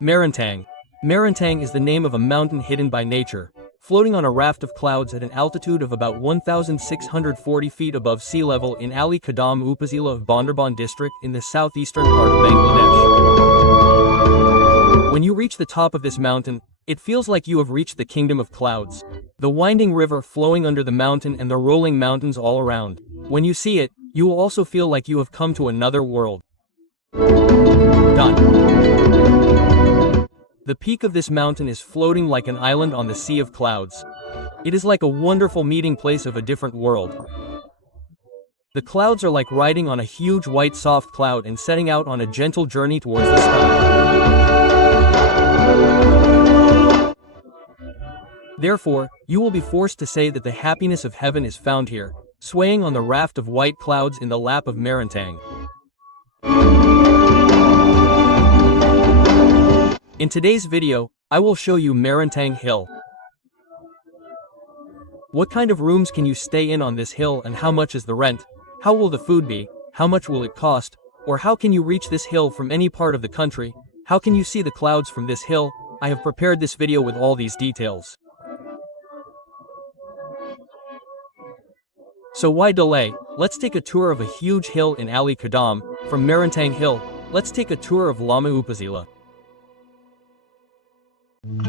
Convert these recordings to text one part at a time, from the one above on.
Marayan Tong. Marayan Tong is the name of a mountain hidden by nature, floating on a raft of clouds at an altitude of about 1,640 feet above sea level in Alikadam, Upazila of Bandarban district in the southeastern part of Bangladesh. When you reach the top of this mountain, it feels like you have reached the kingdom of clouds. The winding river flowing under the mountain and the rolling mountains all around. When you see it, you will also feel like you have come to another world. The peak of this mountain is floating like an island on the sea of clouds. It is like a wonderful meeting place of a different world. The clouds are like riding on a huge white soft cloud and setting out on a gentle journey towards the sky. Therefore, you will be forced to say that the happiness of heaven is found here, swaying on the raft of white clouds in the lap of Marayan Tong. In today's video, I will show you Marayan Tong Hill. What kind of rooms can you stay in on this hill and how much is the rent? How will the food be? How much will it cost? Or how can you reach this hill from any part of the country? How can you see the clouds from this hill? I have prepared this video with all these details. So why delay? Let's take a tour of a huge hill in Alikadam. From Marayan Tong Hill, let's take a tour of Lama Upazila. If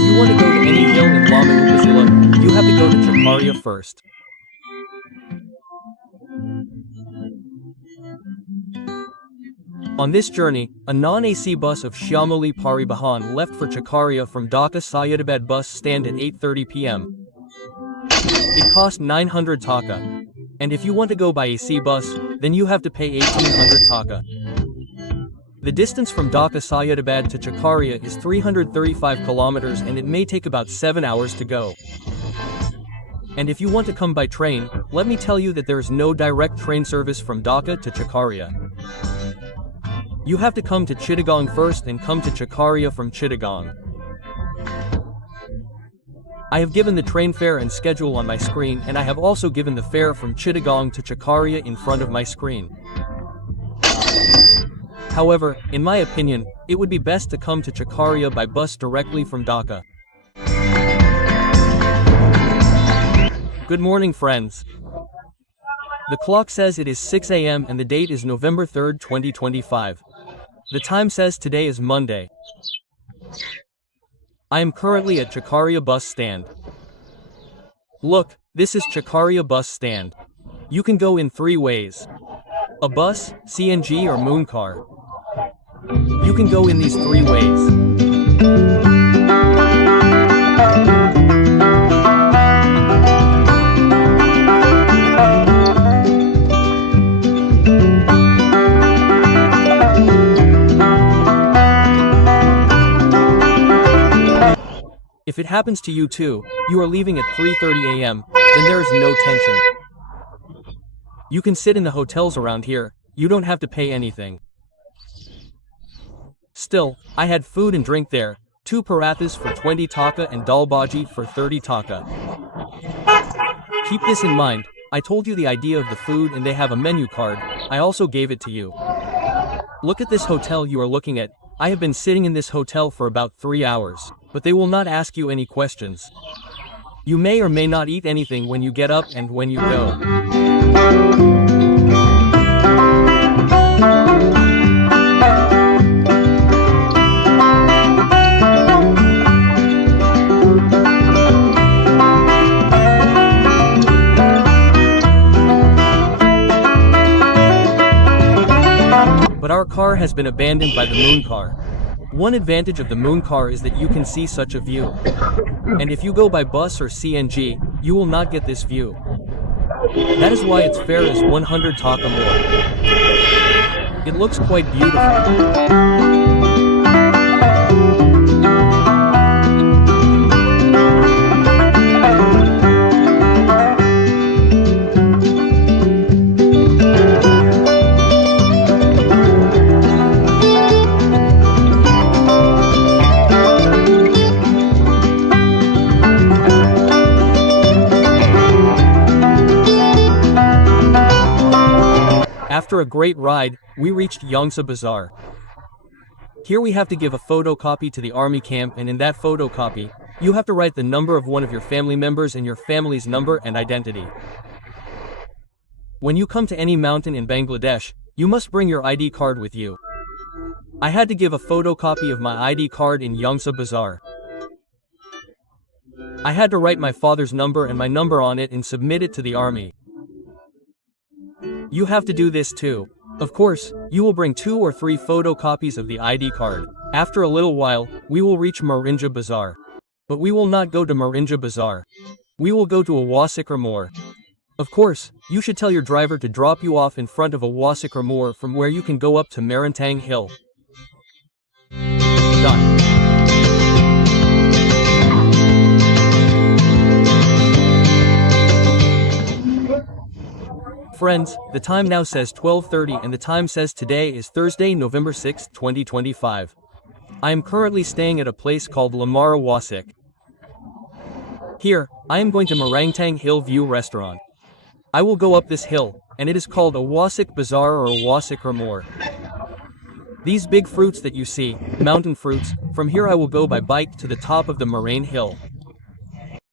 you want to go to any hill in Lama Upazila, you have to go to Chakaria first. On this journey, a non-AC bus of Shyamali Paribahan left for Chakaria from Dhaka Sayedabad bus stand at 8:30 p.m. It cost 900 taka. And if you want to go by AC bus, then you have to pay 1800 taka. The distance from Dhaka Sayedabad to Chakaria is 335 kilometers and it may take about 7 hours to go. And if you want to come by train, let me tell you that there is no direct train service from Dhaka to Chakaria. You have to come to Chittagong first and come to Chakaria from Chittagong. I have given the train fare and schedule on my screen and I have also given the fare from Chittagong to Chakaria in front of my screen. However, in my opinion, it would be best to come to Chakaria by bus directly from Dhaka. Good morning, friends. The clock says it is 6 a.m. and the date is November 3rd, 2025. The time says today is Monday. I am currently at Chakaria bus stand. Look, this is Chakaria bus stand. You can go in 3 ways. A bus, CNG or moon car. You can go in these 3 ways. If it happens to you too, you are leaving at 3:30 a.m., then there is no tension. You can sit in the hotels around here, you don't have to pay anything. Still, I had food and drink there, 2 parathas for 20 taka and dal bhaji for 30 taka. Keep this in mind, I told you the idea of the food and they have a menu card, I also gave it to you. Look at this hotel you are looking at, I have been sitting in this hotel for about 3 hours, but they will not ask you any questions. You may or may not eat anything when you get up and when you go. But our car has been abandoned by the moon car. One advantage of the moon car is that you can see such a view. And if you go by bus or CNG, you will not get this view. That is why its fare is 100 taka more. It looks quite beautiful. After a great ride, we reached Yongsa Bazaar. Here we have to give a photocopy to the army camp, and in that photocopy, you have to write the number of one of your family members and your family's number and identity. When you come to any mountain in Bangladesh, you must bring your ID card with you. I had to give a photocopy of my ID card in Yongsa Bazaar. I had to write my father's number and my number on it and submit it to the army. You have to do this too. Of course, you will bring 2 or 3 photocopies of the ID card. After a little while, we will reach Mirinja Bazaar. But we will not go to Mirinja Bazaar. We will go to a Wasikra Moor. Of course, you should tell your driver to drop you off in front of a Wasikra Moor from where you can go up to Marayong Tong Hill. Done. Friends, the time now says 12:30 and the time says today is Thursday, November 6, 2025. I am currently staying at a place called Lamara Wasik. Here, I am going to Marayong Tong Hill View Restaurant. I will go up this hill, and it is called a Wasik Bazaar or a Wasikra Moor. These big fruits that you see, mountain fruits, from here I will go by bike to the top of the Marayong Hill.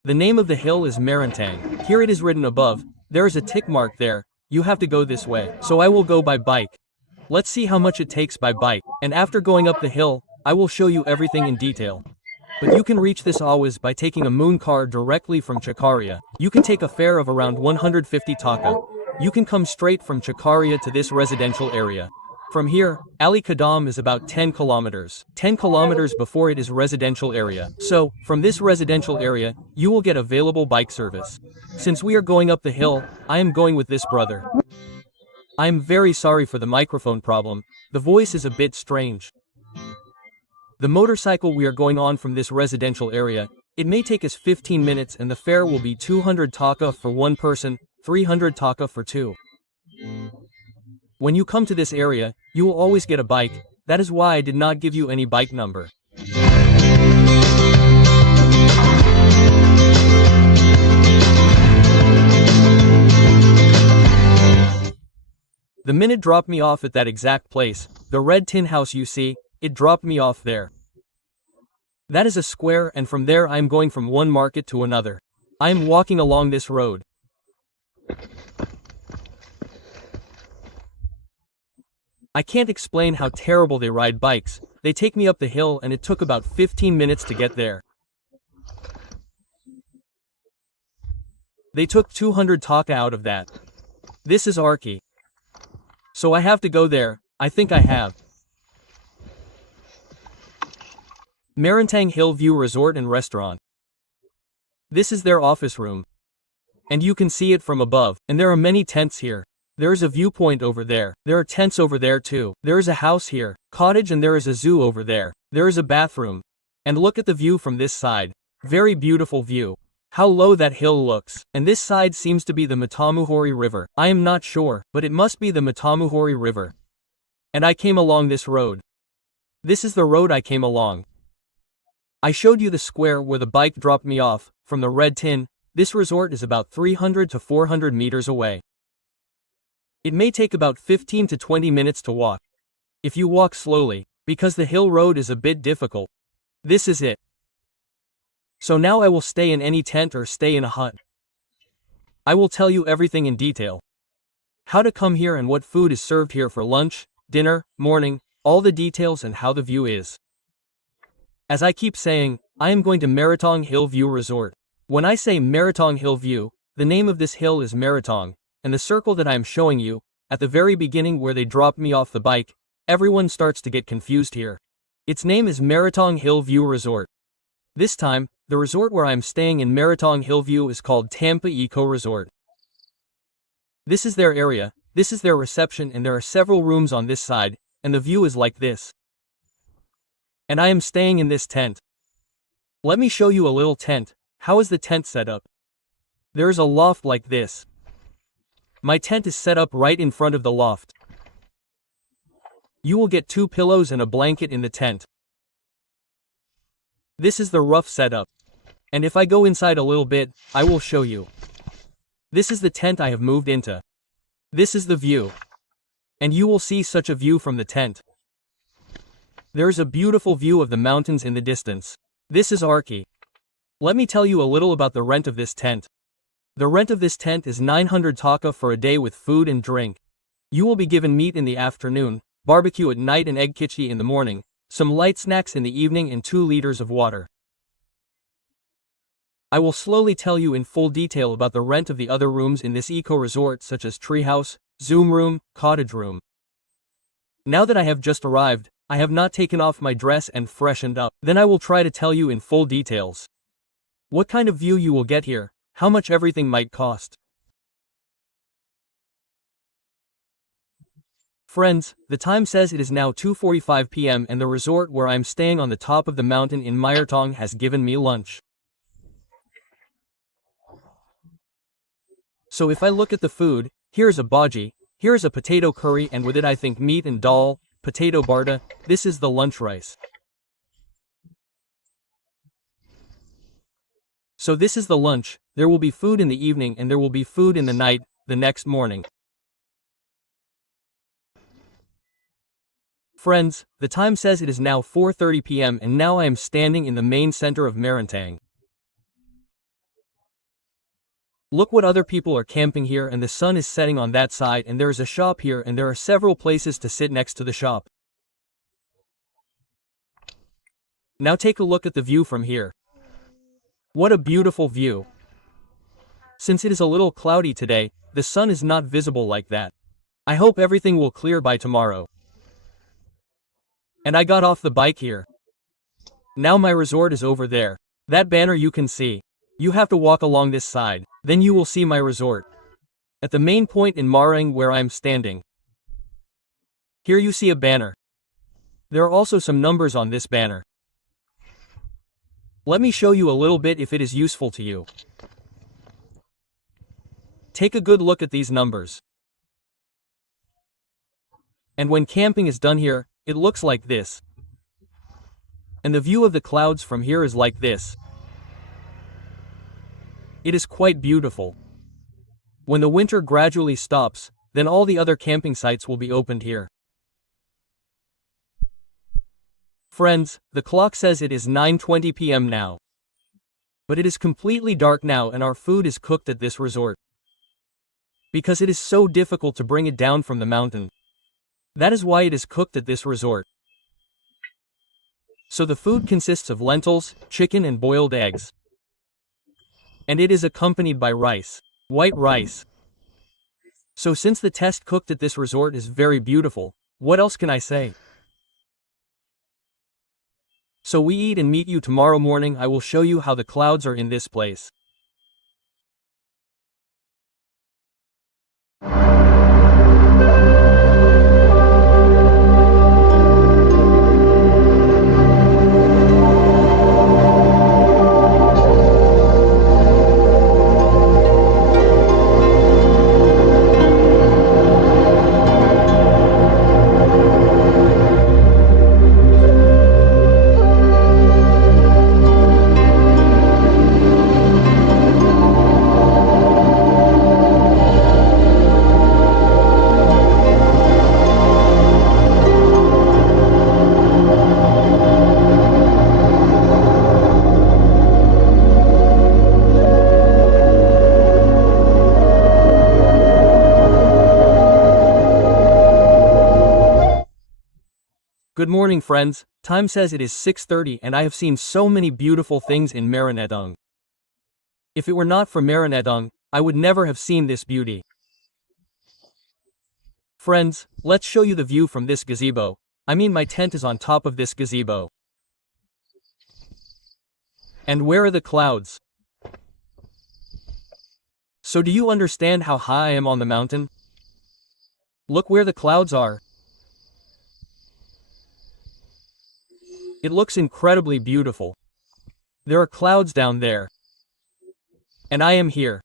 The name of the hill is Marayong Tong. Here it is written above, there is a tick mark there. You have to go this way, so I will go by bike. Let's see how much it takes by bike, and after going up the hill, I will show you everything in detail. But you can reach this always by taking a moon car directly from Chakaria. You can take a fare of around 150 taka. You can come straight from Chakaria to this residential area. From here, Alikadam is about 10 kilometers. 10 kilometers before it is residential area. So, from this residential area, you will get available bike service. Since we are going up the hill, I am going with this brother. I am very sorry for the microphone problem. The voice is a bit strange. The motorcycle we are going on from this residential area, it may take us 15 minutes and the fare will be 200 taka for one person, 300 taka for two. When you come to this area, you will always get a bike. That is why I did not give you any bike number. The minute dropped me off at that exact place, the red tin house you see, it dropped me off there. That is a square, and from there I am going from one market to another. I am walking along this road. I can't explain how terrible they ride bikes. They take me up the hill and it took about 15 minutes to get there. They took 200 taka out of that. This is Arki. So I have to go there. I think I have. Marayong Tong Hill View Resort and Restaurant. This is their office room. And you can see it from above, and there are many tents here. There is a viewpoint over there. There are tents over there too. There is a house here, cottage, and there is a zoo over there. There is a bathroom. And look at the view from this side. Very beautiful view. How low that hill looks. And this side seems to be the Matamuhuri River. I am not sure, but it must be the Matamuhuri River. And I came along this road. This is the road I came along. I showed you the square where the bike dropped me off. From the red tin, this resort is about 300 to 400 meters away. It may take about 15 to 20 minutes to walk. If you walk slowly, because the hill road is a bit difficult. This is it. So now I will stay in any tent or stay in a hut. I will tell you everything in detail. How to come here and what food is served here for lunch, dinner, morning, all the details and how the view is. As I keep saying, I am going to Merai Thong Hill View Resort. When I say Merai Thong Hill View, the name of this hill is Merai Thong. And the circle that I am showing you, at the very beginning where they dropped me off the bike, everyone starts to get confused here. Its name is Merai Thong Hill View Resort. This time, the resort where I am staying in Merai Thong Hill View is called Tampa Eco Resort. This is their area, this is their reception, and there are several rooms on this side, and the view is like this. And I am staying in this tent. Let me show you a little tent. How is the tent set up? There is a loft like this. My tent is set up right in front of the loft. You will get 2 pillows and a blanket in the tent. This is the rough setup. And if I go inside a little bit, I will show you. This is the tent I have moved into. This is the view. And you will see such a view from the tent. There is a beautiful view of the mountains in the distance. This is Arki. Let me tell you a little about the rent of this tent. The rent of this tent is 900 taka for a day with food and drink. You will be given meat in the afternoon, barbecue at night and egg kitchi in the morning, some light snacks in the evening and 2 liters of water. I will slowly tell you in full detail about the rent of the other rooms in this eco-resort such as treehouse, zoom room, cottage room. Now that I have just arrived, I have not taken off my dress and freshened up. Then I will try to tell you in full details what kind of view you will get here, how much everything might cost. Friends, the time says it is now 2:45 p.m. and the resort where I am staying on the top of the mountain in Marayong Thong has given me lunch. So if I look at the food, here is a bhaji, here is a potato curry and with it I think meat and dal, potato barda, this is the lunch rice. So this is the lunch, there will be food in the evening and there will be food in the night, the next morning. Friends, the time says it is now 4:30 p.m. and now I am standing in the main center of Marayan Tong. Look what other people are camping here and the sun is setting on that side and there is a shop here and there are several places to sit next to the shop. Now take a look at the view from here. What a beautiful view. Since it is a little cloudy today, the sun is not visible like that. I hope everything will clear by tomorrow. And I got off the bike here. Now my resort is over there. That banner you can see. You have to walk along this side, then you will see my resort. At the main point in Marayong where I am standing. Here you see a banner. There are also some numbers on this banner. Let me show you a little bit if it is useful to you. Take a good look at these numbers. And when camping is done here, it looks like this. And the view of the clouds from here is like this. It is quite beautiful. When the winter gradually stops, then all the other camping sites will be opened here. Friends, the clock says it is 9:20 p.m. now. But it is completely dark now and our food is cooked at this resort. Because it is so difficult to bring it down from the mountain. That is why it is cooked at this resort. So the food consists of lentils, chicken and boiled eggs. And it is accompanied by rice, white rice. So since the test cooked at this resort is very beautiful, what else can I say? So we eat and meet you tomorrow morning. I will show you how the clouds are in this place. Good morning friends, time says it is 6:30 and I have seen so many beautiful things in Marayan Tong. If it were not for Marayan Tong, I would never have seen this beauty. Friends, let's show you the view from this gazebo. I mean my tent is on top of this gazebo. And where are the clouds? So do you understand how high I am on the mountain? Look where the clouds are. It looks incredibly beautiful. There are clouds down there. And I am here.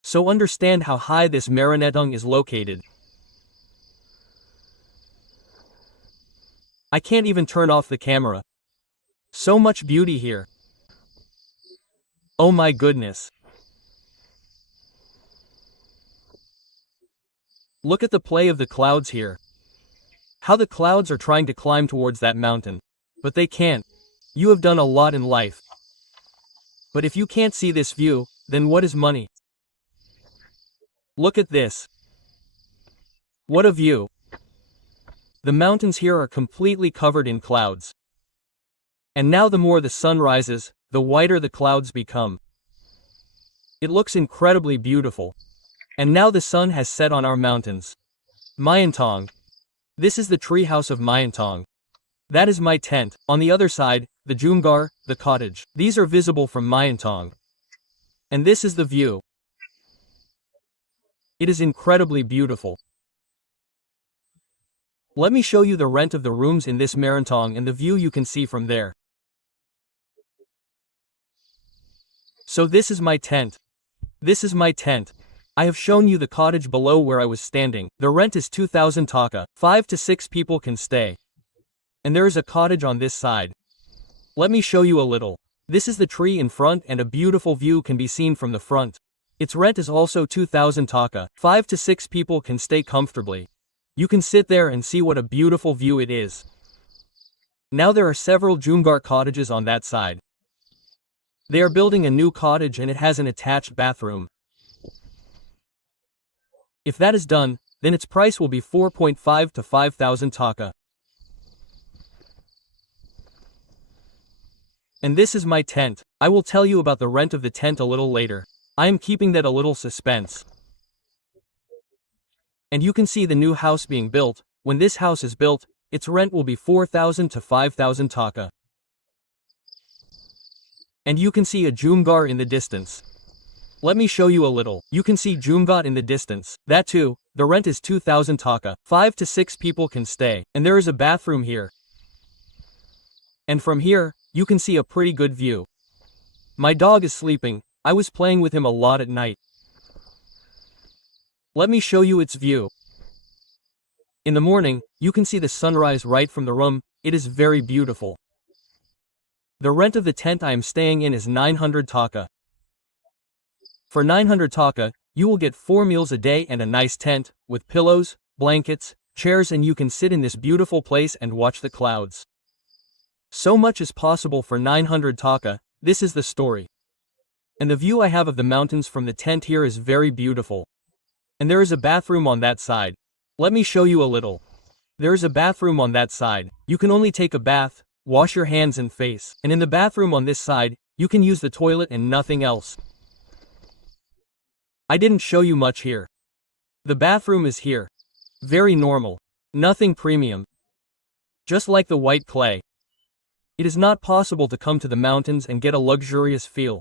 So understand how high this Marayan Tong is located. I can't even turn off the camera. So much beauty here. Oh my goodness. Look at the play of the clouds here. How the clouds are trying to climb towards that mountain. But they can't. You have done a lot in life. But if you can't see this view, then what is money? Look at this. What a view. The mountains here are completely covered in clouds. And now the more the sun rises, the whiter the clouds become. It looks incredibly beautiful. And now the sun has set on our mountains. Marayan Tong. This is the treehouse of Marayan Tong. That is my tent. On the other side, the Jumgar, the cottage. These are visible from Marayan Tong. And this is the view. It is incredibly beautiful. Let me show you the rent of the rooms in this Marayan Tong and the view you can see from there. So this is my tent. This is my tent. I have shown you the cottage below where I was standing. The rent is 2,000 taka. 5 to 6 people can stay. And there is a cottage on this side. Let me show you a little. This is the tree in front and a beautiful view can be seen from the front. Its rent is also 2,000 taka. 5 to 6 people can stay comfortably. You can sit there and see what a beautiful view it is. Now there are several Jumgar cottages on that side. They are building a new cottage and it has an attached bathroom. If that is done, then its price will be 4.5 to 5,000 taka. And this is my tent. I will tell you about the rent of the tent a little later. I am keeping that a little suspense. And you can see the new house being built. When this house is built, its rent will be 4,000 to 5,000 taka. And you can see a Jumgar in the distance. Let me show you a little. You can see Jumgat in the distance. That too, the rent is 2,000 taka. 5 to 6 people can stay. And there is a bathroom here. And from here, you can see a pretty good view. My dog is sleeping. I was playing with him a lot at night. Let me show you its view. In the morning, you can see the sunrise right from the room. It is very beautiful. The rent of the tent I am staying in is 900 taka. For 900 taka, you will get 4 meals a day and a nice tent, with pillows, blankets, chairs, and you can sit in this beautiful place and watch the clouds. So much is possible for 900 taka. This is the story. And the view I have of the mountains from the tent here is very beautiful. And there is a bathroom on that side. Let me show you a little. There is a bathroom on that side. You can only take a bath, wash your hands and face. And in the bathroom on this side, you can use the toilet and nothing else. I didn't show you much here. The bathroom is here. Very normal. Nothing premium. Just like the white clay. It is not possible to come to the mountains and get a luxurious feel.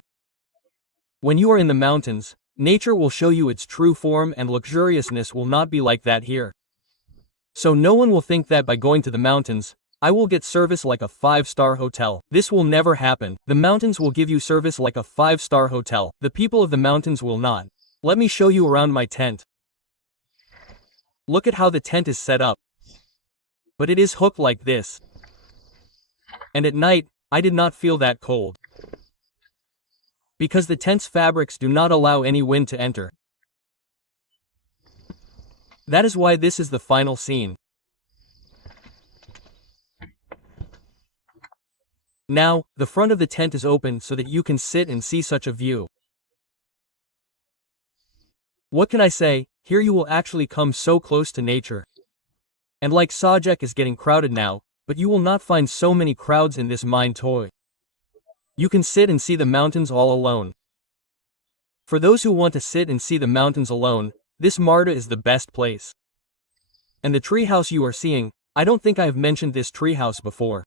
When you are in the mountains, nature will show you its true form and luxuriousness will not be like that here. So no one will think that by going to the mountains, I will get service like a 5-star hotel. This will never happen. The mountains will give you service like a 5-star hotel. The people of the mountains will not. Let me show you around my tent. Look at how the tent is set up. But it is hooked like this. And at night, I did not feel that cold. Because the tent's fabrics do not allow any wind to enter. That is why this is the final scene. Now, the front of the tent is open so that you can sit and see such a view. What can I say? Here you will actually come so close to nature. And like Sajek is getting crowded now, but you will not find so many crowds in this Mine Toy. You can sit and see the mountains all alone. For those who want to sit and see the mountains alone, this Marta is the best place. And the treehouse you are seeing, I don't think I have mentioned this treehouse before.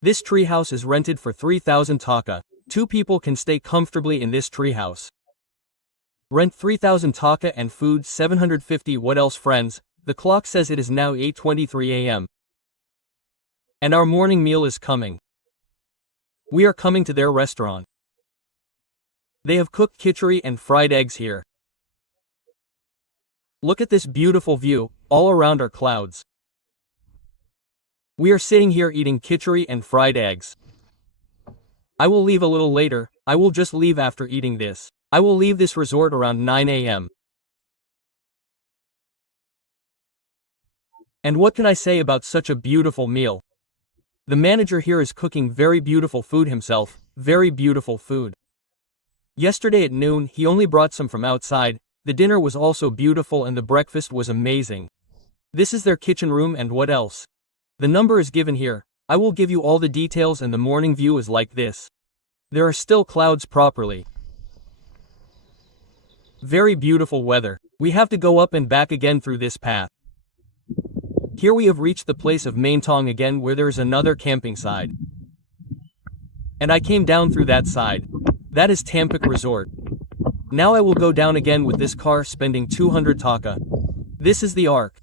This treehouse is rented for 3,000 taka. 2 people can stay comfortably in this treehouse. Rent 3,000 taka and food 750. What else, friends? The clock says it is now 8:23 a.m. And our morning meal is coming. We are coming to their restaurant. They have cooked khichdi and fried eggs here. Look at this beautiful view. All around are clouds. We are sitting here eating khichdi and fried eggs. I will leave a little later. I will just leave after eating this. I will leave this resort around 9 a.m. And what can I say about such a beautiful meal? The manager here is cooking very beautiful food himself, very beautiful food. Yesterday at noon, he only brought some from outside. The dinner was also beautiful and the breakfast was amazing. This is their kitchen room and what else? The number is given here. I will give you all the details and the morning view is like this. There are still clouds properly. Very beautiful weather. We have to go up and back again through this path. Here we have reached the place of Marayong Tong again where there is another camping side. And I came down through that side. That is Tampik Resort. Now I will go down again with this car spending 200 taka. This is the arc.